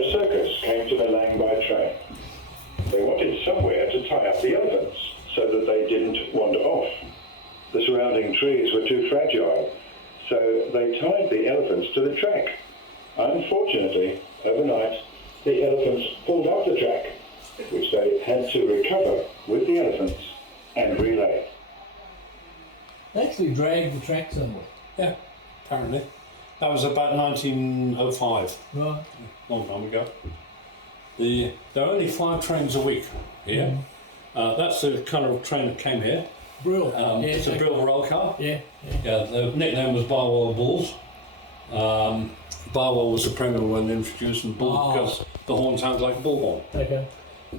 A circus came to Milang by train. They wanted somewhere to tie up the elephants so that they didn't wander off. The surrounding trees were too fragile, so they tied the elephants to the track. Unfortunately, overnight, the elephants pulled off the track, which they had to recover with the elephants and relay. They actually dragged the track somewhere. Yeah, apparently. That was about 1905. Right. Long time ago. There are only 5 trains a week here. That's the kind of train that came here. Brill. It's a Brill Railcar. Yeah. The nickname was Barwell Bulls. Barwell was the premier when introduced and bull because the horn sounds like a bullhorn. Okay.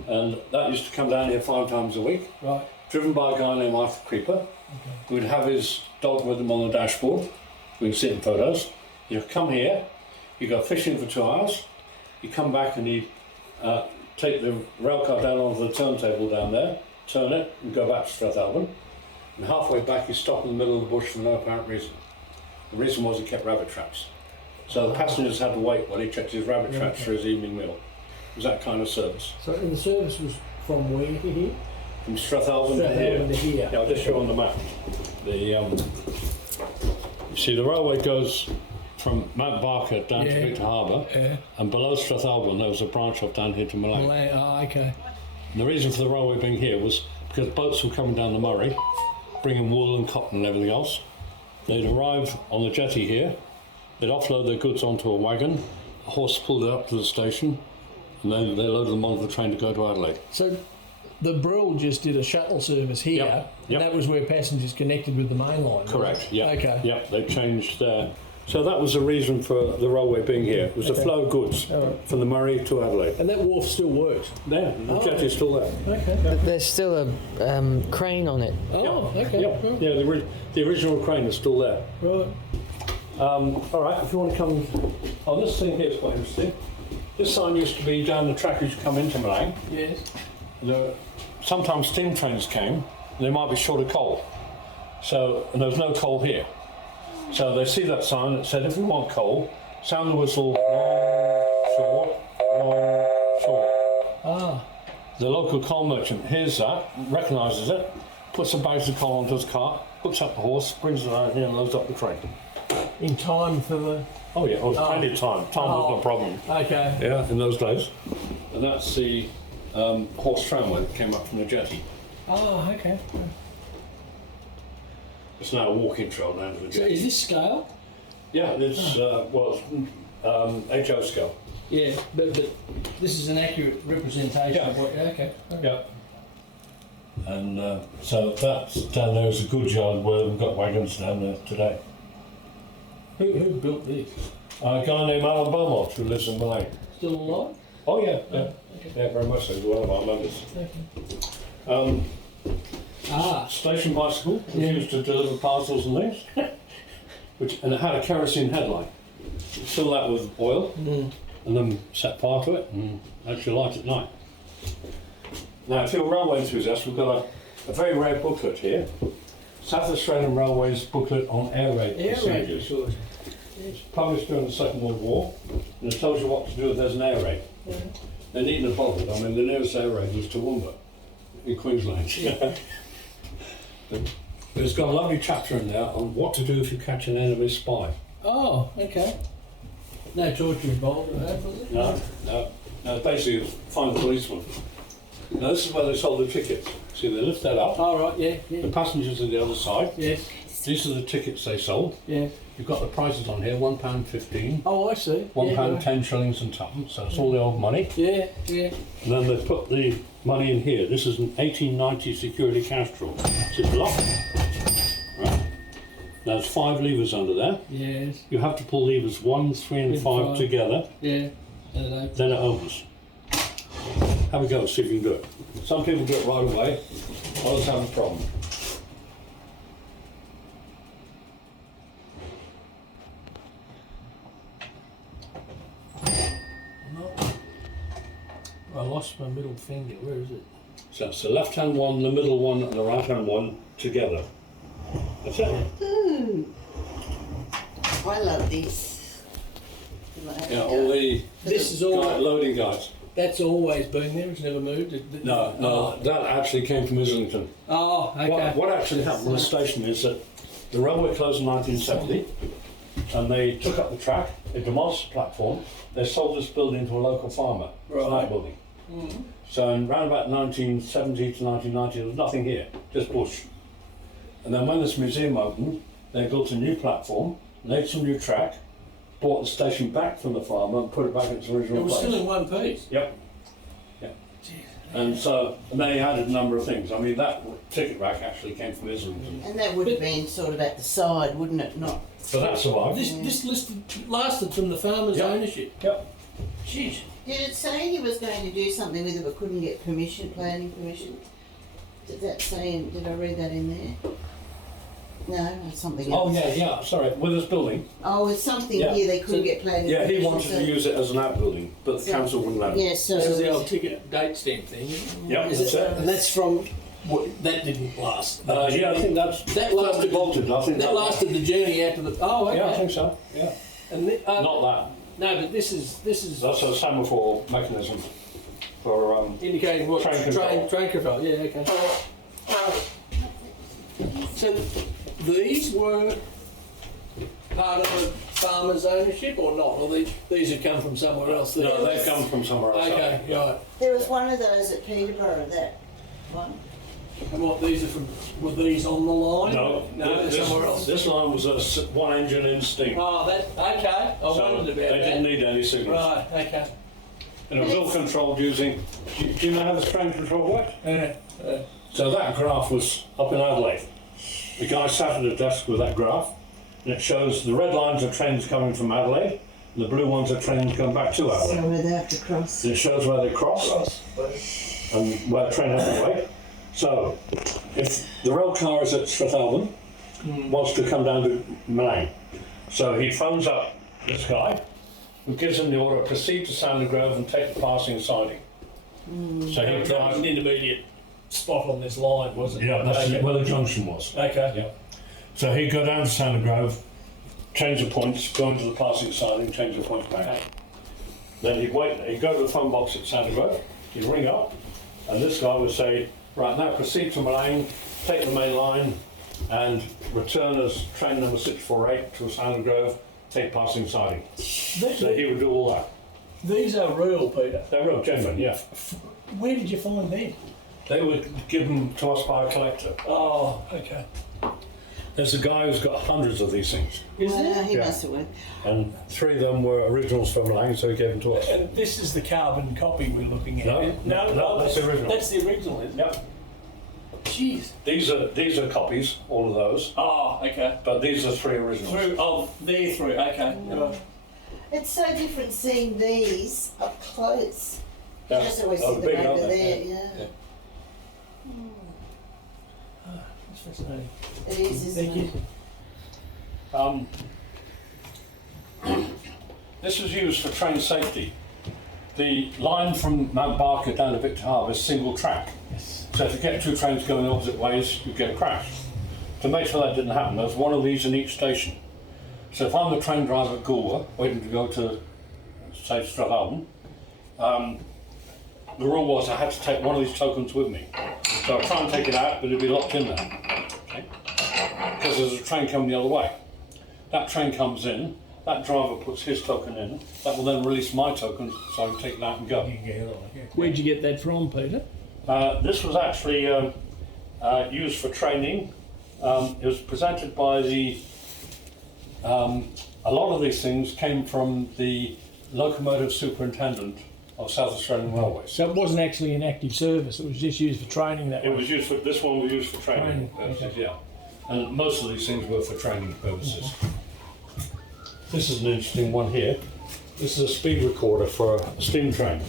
And that used to come down here 5 times a week. Right. Driven by a guy named Arthur Creeper. Okay. We'd have his dog with him on the dashboard. We can see it in photos. You come here, you go fishing for 2 hours, you come back and you take the railcar down onto the turntable down there, turn it and go back to Strathalbyn. And halfway back you stop in the middle of the bush for no apparent reason. The reason was he kept rabbit traps. So the passengers had to wait while he checked his rabbit traps for his evening meal. It was that kind of service. So the service was from where to here? From Strathalbyn to here. Yeah, I'll just show on the map. You see the railway goes from Mount Barker down to Victor Harbour, and below Strathalbyn there was a branch off down here to Milang. Okay. And the reason for the railway being here was because boats were coming down the Murray, bringing wool and cotton and everything else. They'd arrive on the jetty here, they'd offload their goods onto a wagon, a horse pulled it up to the station, and then they loaded them onto the train to go to Adelaide. So the Brill just did a shuttle service here, and that was where passengers connected with the main line. Correct, right? yeah. Okay. Yeah, they changed their... So that was the reason for the railway being here. It was the flow of goods from the Murray to Adelaide. And that wharf still works? There, the jetty's still there. Okay. But there's still a crane on it. Oh, okay. Yeah, the original crane is still there. Right. All right, if you want to come... Oh, this thing here is quite interesting. This sign used to be down the track as you come into Milang. Yes. Sometimes steam trains came, and they might be short of coal. And there was no coal here. So they see that sign that said, if we want coal, sound the whistle, long, short. The local coal merchant hears that, recognises it, puts some bags of coal onto his cart, hooks up the horse, brings it around here and loads up the train. In time for the... Oh yeah, it was plenty of time. Time was no problem. Okay. Yeah, in those days. And that's the horse tramway that came up from the jetty. Oh, okay. It's now a walking trail down to the jetty. So is this scale? Yeah, it's HO scale. Yeah, but this is an accurate representation of what... Okay. Yeah. And so that's down there is a goods yard where we've got wagons down there today. Who built this? A guy named Alan Beaumont who lives in Milang. Still alive? Oh yeah, yeah. Okay. Yeah, very much so. He's one of our members. Okay. Station bicycle was used to deliver parcels and things. And it had a kerosene headlight. You fill that with oil and then set fire to it and actually light at night. Now, if you're a railway enthusiast, we've got a very rare booklet here. South Australian Railways booklet on air raid procedures. It's published during the Second World War, and it tells you what to do if there's an air raid. Yeah. They're neat and bothered. I mean, the nearest air raid was Toowoomba in Queensland. Yeah. It's got a lovely chapter in there on what to do if you catch an enemy spy. Oh, okay. No torture involved in that, was it? No, basically find the policeman. Now this is where they sold the tickets. See, they lift that up. Oh, right, yeah. The passengers are the other side. Yes. These are the tickets they sold. Yeah. You've got the prices on here, £1.15. Oh, I see. £1, 10 shillings and tuppence, so it's all the old money. Yeah. And then they put the money in here. This is an 1890 security cash drawer. So it's locked. Right. Now there's 5 levers under there. Yes. You have to pull levers 1, 3 and 5 together. Yeah. And it Then it opens. Have a go, see if you can do it. Some people do it right away, others have a problem. I lost my middle finger. Where is it? So it's the left hand one, the middle one, and the right hand one together. That's it. I love this. Yeah, all the This is all. loading guides. That's always been there. It's never moved. No, that actually came from Islington. Oh, okay. What actually happened on the station is that the railway closed in 1970, and they took up the track, they demolished the platform, they sold this building to a local farmer, Right. an outbuilding. So in around about 1970 to 1990, there was nothing here, just bush. And then when this museum opened, they built a new platform, laid some new track, bought the station back from the farmer and put it back in its original It was place. still in one piece. Yep. And then he added a number of things. I mean, that ticket rack actually came from Islington. And that would have been sort of at the side, wouldn't it? Not. So that survived. This lasted from the farmer's Yep. ownership. Yep. Jeez. Did it say he was going to do something with it but couldn't get planning permission? Did that say? Did I read that in there? No, that's something Oh else. yeah. Sorry, with this building. Oh, it's something Yeah. here they couldn't get planning Yeah, permission. he wanted to use it as an outbuilding, but the So- council wouldn't let him. Yeah, so This is the it was- old ticket date stamp thing, isn't it? Yep, Is that's it. And that's from. That didn't last. Yeah, I think that's That lasted. bolted. I think That lasted the journey out to the. Oh, okay. Yeah, I think so. Yeah. And Not no, but this is that. That's a semaphore mechanism for indicating what Train control. Train control. Yeah, okay. So these were part of the farmer's ownership or not? Or these have come from somewhere else? No, they've come from somewhere else. Okay, right. There was one of those at Peterborough, that one. And what, these are from, were these on the line? No, they're this, somewhere else. This line was a one engine in steam. Oh, okay. I So wondered about they that. didn't need any signals. Right, okay. And it was all controlled using. Do you know how this train control worked? Yeah. So that graph was up in Adelaide. The guy sat at a desk with that graph, and it shows the red lines are trains coming from Adelaide, and the blue ones are trains coming back to Adelaide. So where they have to cross. And it shows where they cross and where the train has to wait. So, if the Railcar is at Strathalbyn, wants to come down to Milang, so he phones up this guy, who gives him the order, proceed to Sandergrove and take the passing siding. So That he was drives. an intermediate spot on this line, was it? Yeah, that's okay. where the junction was. Okay. Yeah. So he'd go down to Sandergrove, change the points, go into the passing siding, change the points back. Okay. Then he'd wait, he'd go to the phone box at Sandergrove, he'd ring up, and this guy would say, right, now proceed to Milang, take the main line, and return as train number 648 to Sandergrove, take passing siding. So he would do all that. These are real, Peter. They're real genuine, yeah. Where did you find them? They were given to us by a collector. Oh, okay. There's a guy who's got hundreds of these things, Is Well, there? he Yeah. must have went. and 3 of them were originals from Milang, so he gave them to us. And this is the carbon copy we're looking at. No, that's the original. That's the original, isn't it? Yep. Jeez. These are copies, all of those, Oh, okay. but these are 3 originals. They're through. Okay. Right. It's so different seeing these up close. Yeah. You just always They were see big, them over aren't they? there, yeah. Yeah. That's fascinating. It is, isn't Thank you. it? This was used for train safety. The line from Mount Barker down to Victor Harbour is single track. Yes. So if you get 2 trains going opposite ways, you get a crash. To make sure that didn't happen, there's one of these in each station. So if I'm the train driver at Goolwa, waiting to go to, say, Strathalbyn, the rule was I had to take one of these tokens with me. So I'd try and take it out, but it'd be locked in there. Okay? Because there's a train coming the other way. That train comes in, that driver puts his token in, that will then release my token so I can take it out and go. Where'd you get that from, Peter? This was actually used for training. It was presented by the. A lot of these things came from the Locomotive Superintendent of South Australian Railways. So it wasn't actually in active service. It was just used for training that It way. was used for. This one was used for training Training, purposes. okay. Yeah, and most of these things were for training purposes. This is an interesting one here. This is a speed recorder for a steam train.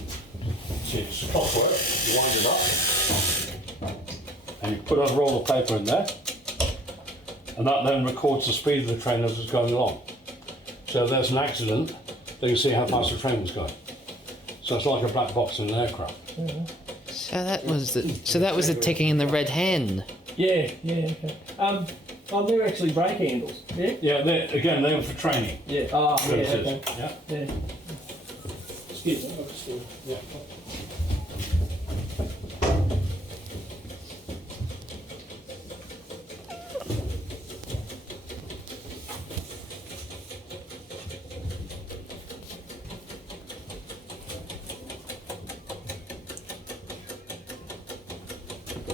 See, it's clockwork. You wind it up, and you put a roll of paper in there, and that then records the speed of the train as it's going along. So if there's an accident, they can see how fast the train is going. So it's like a black box in an aircraft. So that was the ticking in the red hen. Yeah, yeah. Okay. Oh, they're actually brake handles. Yeah. Yeah, again, they were for training. Yeah. Oh, yeah. purposes. Okay. Yeah. Yeah. Excuse me. I'll just, yeah.